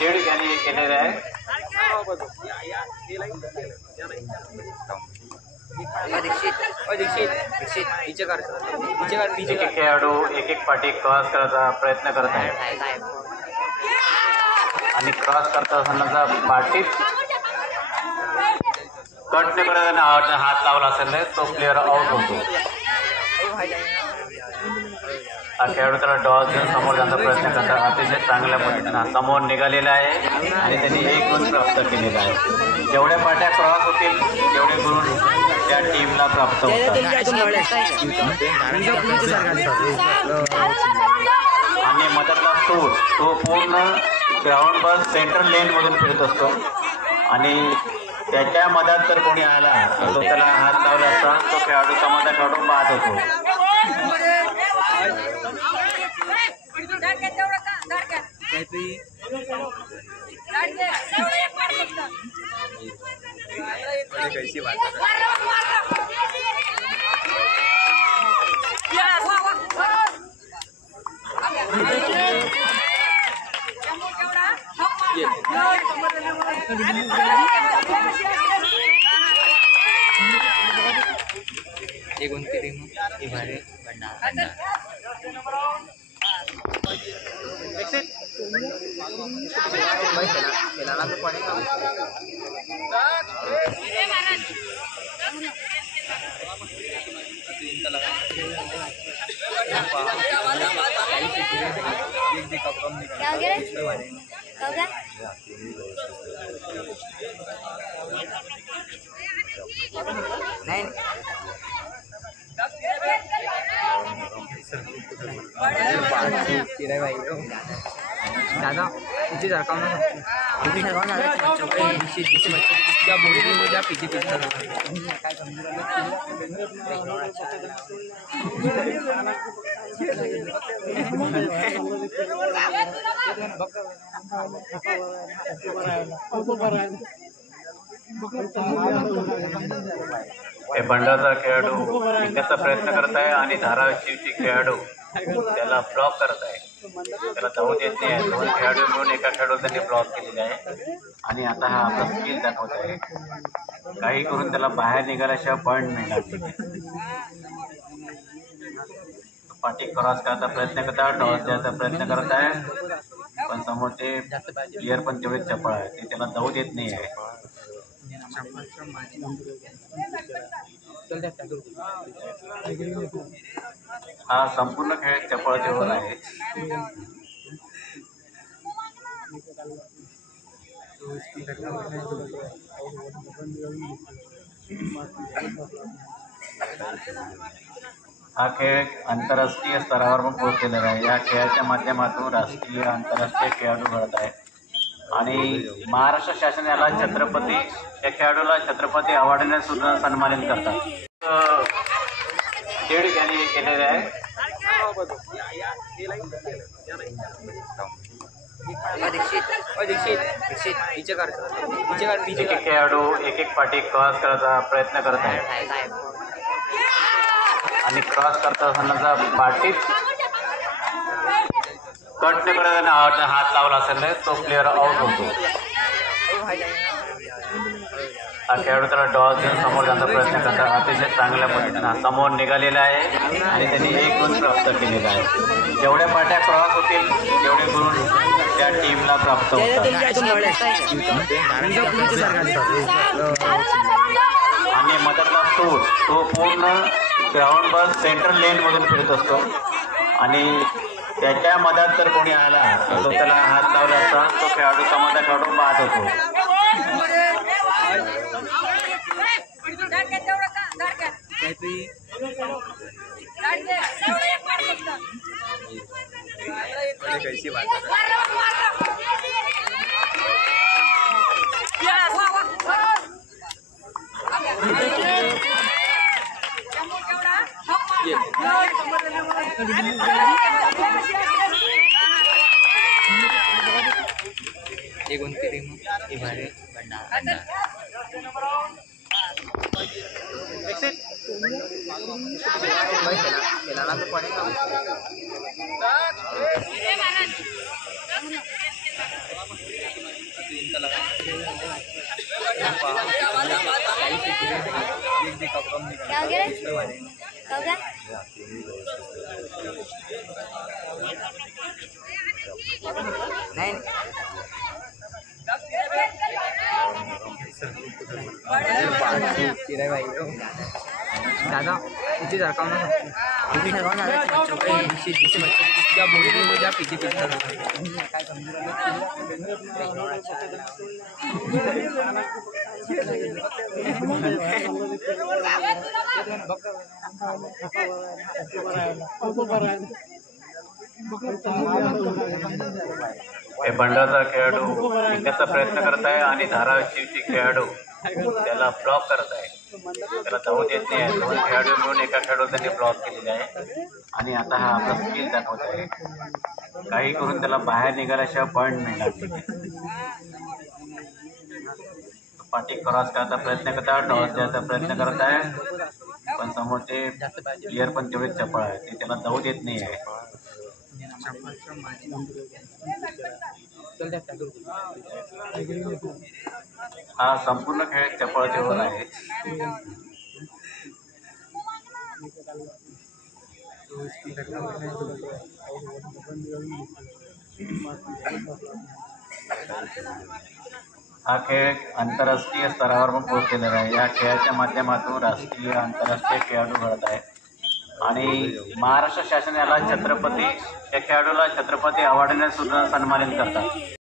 दीड यांनी केलेलं आहे. एक एक खेळाडू एक एक पाठी क्रॉस करायचा प्रयत्न करत आहे आणि क्रॉस करत असताना पाठीत कट न करताना हात लावला असेल तो प्लेअर आउट होतो. हा खेळाडू त्याला डॉस घेऊन समोर जाण्याचा प्रयत्न करतात. अतिशय चांगल्या पद्धतीनं समोर निघालेला आहे आणि त्यांनी एक गुण प्राप्त केलेला आहे. जेवढ्या पाट्या क्रॉस होतील तेवढे गुण त्या टीमला प्राप्त होतात. आणि मदतला तो पूर्ण ग्राउंडवर सेंट्रल लेनमधून फिरत असतो आणि त्याच्या मधात जर कोणी आला तर तो त्याला हात लावला असता तो खेळाडूचा मधा काढून बाद होतो. एक उनकी टीम हमारे भंडार खिलाना तो पड़ेगा. नहीं दादा पीछे सरकाओ ना पीछे सरकाओ ना पीछे बच्चे क्या बोल रहे हो जा पीछे पीछे हे भंडारचा खेळाडू जिंकण्याचा प्रयत्न करत आहे आणि धाराशिवची खेळाडू त्याला ब्लॉक करत आहे. त्याला जाऊ देत नाही. दोन खेळाडू मिळून एका खेळाडू त्यांनी ब्लॉक केलेले आहे आणि आता हा आपला स्किल दाखवत आहे. काही करून त्याला बाहेर निघाल्याशिवाय पॉईंट मिळणार नाही. पाठी क्रॉस करायचा प्रयत्न करत आहे. टॉस द्यायचा प्रयत्न करत आहे पण समोरचे प्लेअर पण तेवढे चपळ आहे. ते त्याला जाऊ देत नाही आहे. हा संपूर्ण खेळ चपळतेवर आहे. हा खेळ आंतरराष्ट्रीय स्तरावर पण पोहोचलेला आहे. या खेळाच्या माध्यमातून राष्ट्रीय आंतरराष्ट्रीय खेळाडू घडत आहेत आणि महाराष्ट्र शासन याला छत्रपती या खेळाडूला छत्रपती अवॉर्डने सुद्धा सन्मानित करतात. दीड यांनी केलेले आहे. एक एक खेळाडू एक एक पाठी क्रॉस करायचा प्रयत्न करत आहे आणि क्रॉस करत असताना पाठीत कट न करताना हात लावला असेल तो प्लेअर आउट होतो. हा खेळाडू त्याला डॉस घेऊन समोर जाण्याचा प्रयत्न करतात. अतिशय चांगल्या पद्धतीनं समोर निघालेला आहे आणि त्यांनी एक गुण प्राप्त केलेला आहे. जेवढ्या पाट्या क्रॉस होतील तेवढे गुण त्या टीमला प्राप्त होतात. आणि मदतला तो पूर्ण ग्राउंडवर सेंट्रल लेनमधून फिरत असतो आणि त्याच्या मधात जर कोणी आला तर तो त्याला हात लावला असता तो खेळाडूचा मधा काढून बाद होतो. एक उनकी टीम हमारे भंडार खिलाना तो पड़ेगा. क्या हो गया रे? क्या हो गया? नहीं दादा पीछे सरकाओ ना पीछे सरकाओ ना बच्चों को जैसे बच्चों को क्या बोल रहे हो जा पीछे पीछे हे बंडाचा खेळाडू टिकण्याचा प्रयत्न करत आहे आणि धाराशिवची खेळाडू त्याला ब्लॉक करत आहे. त्याला जाऊ देत नाही आहे. दोन खेळाडू मिळून एका खेळाडूला त्यांनी ब्लॉक केलेले आहे आणि आता हा आपला स्किल दाखवत आहे. काही करून त्याला बाहेर निघाल्याशिवाय पॉईंट मिळणार नाही. पाठी क्रॉस करायचा प्रयत्न करत आहे, टॉस द्यायचा प्रयत्न करत आहे, पण समोरचे प्लेयर पण तेवढेच चपळ आहे, ते त्याला जाऊ देत नाही आहे. हा संपूर्ण खेळ चपळतेवर आहे. हा खेळ आंतरराष्ट्रीय स्तरावर पण पोहोचलेला आहे. या खेळाच्या माध्यमातून राष्ट्रीय आंतरराष्ट्रीय खेळाडू घडत आहेत आणि महाराष्ट्र शासन याला छत्रपती या खेळाडूला छत्रपती अवॉर्डाने सुद्धा सन्मानित करतात.